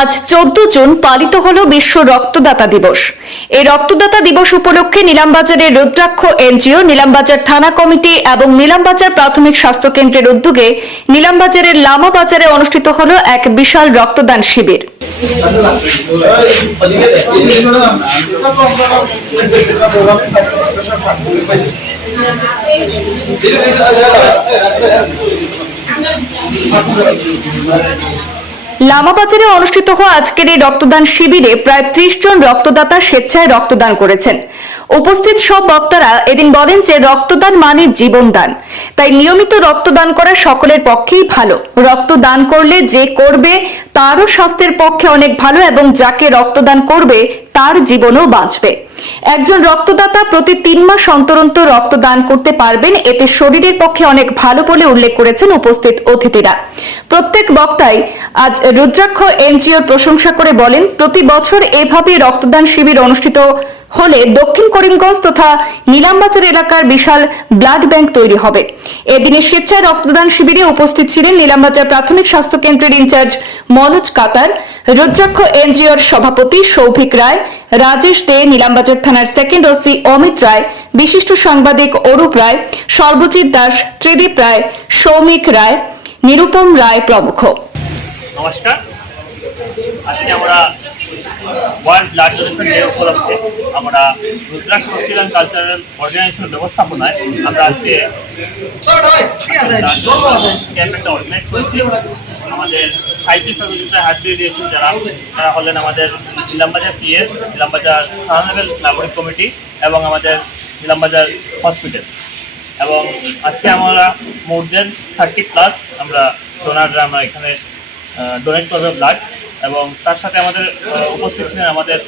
আজ চোদ্দ জুন পালিত হল বিশ্ব রক্তদাতা দিবস। এই রক্তদাতা দিবস উপলক্ষে নিলামবাজারের রুদ্রাক্ষ এনজিও, নিলামবাজার থানা কমিটি এবং নিলামবাজার প্রাথমিক স্বাস্থ্য কেন্দ্রের উদ্যোগে নিলামবাজারের লামা বাজারে অনুষ্ঠিত হল এক বিশাল রক্তদান শিবির। লামাবাজারে অনুষ্ঠিত হওয়া আজকের এই রক্তদান শিবিরে প্রায় ত্রিশ জন রক্তদাতা স্বেচ্ছায় রক্তদান করেছেন। উপস্থিত সব বক্তারা এদিন বলেন যে রক্তদান মানে জীবনদান। তাই নিয়মিত রক্তদান করা সকলের পক্ষেই ভালো। রক্তদান করলে যে করবে, তারও স্বাস্থ্যের পক্ষে অনেক ভালো এবং যাকে রক্তদান করবে, তার জীবনও বাঁচবে। একজন রক্তদাতা প্রতি তিন মাস অন্তর অন্তর রক্তদান করতে পারবেন। এতে শরীরের পক্ষে অনেক ভালো বলে উল্লেখ করেছেন উপস্থিত অতিথিরা। প্রত্যেক বক্তাই আজ রুদ্রাক্ষ এনজিওর প্রশংসা করে বলেন, প্রতি বছর এভাবে রক্তদান শিবির অনুষ্ঠিত হলে দক্ষিণ করিমগঞ্জ তথা নীলামবাজার এলাকার বিশাল ব্লাড ব্যাংক তৈরি হবে। এদিনে স্বেচ্ছায় রক্তদান শিবিরে উপস্থিত ছিলেন নীলামবাজার প্রাথমিক স্বাস্থ্য কেন্দ্রের ইনচার্জ মনোজ কাতার রুদ্রাক্ষ এনজিওর সভাপতি সৌভিক রায় রাজেশ দে নীলামবাজার থানার সেকেন্ড ওসি অমিত রায় বিশিষ্ট সাংবাদিক অরূপ রায় সর্বজিৎ দাস ত্রিদীপ রায় সৌমিক রায় নিরুপম রায় প্রমুখ। নমস্কার। আজকে আমরা ওয়ার্ল্ড ব্লাড ডোনেশন ডে উপলক্ষে আমরা Rudraksha social and cultural organisation ব্যবস্থাপনায় আমরা আজকে ক্যাম্প একটা অর্গানাইজ করেছি। আমাদের সাহিত্য সহযোগিতায় হাত দিয়ে দিয়েছেন যারা, তারা হলেন আমাদের নিলামবাজার পিএস থানা লেভেল নাগরিক কমিটি এবং আমাদের নিলামবাজার হসপিটাল। এবং আজকে আমরা মোর দেন থার্টি প্লাস আমরা ডোনাররা আমরা এখানে ডোনেট করবে ব্লাড এবং তার সাথে আমাদের উপস্থিত ছিলেন আমাদের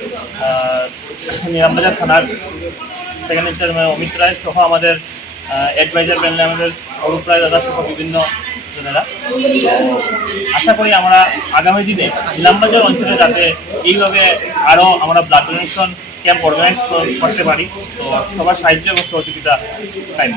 নিলামবাজার থানার সেকেন্ড চেয়ারম্যান অমিত রায় সহ আমাদের অ্যাডভাইজার প্যানেলে আমাদের অরূপ রায় দাদা সহ বিভিন্ন জনেরা তো আশা করি আমরা আগামী দিনে নিলামবাজার অঞ্চলে যাতে এইভাবে আরও আমরা ব্লাড ডোনেশন ক্যাম্প অর্গানাইজ করতে পারি, তো সবার সাহায্য এবং সহযোগিতা চাই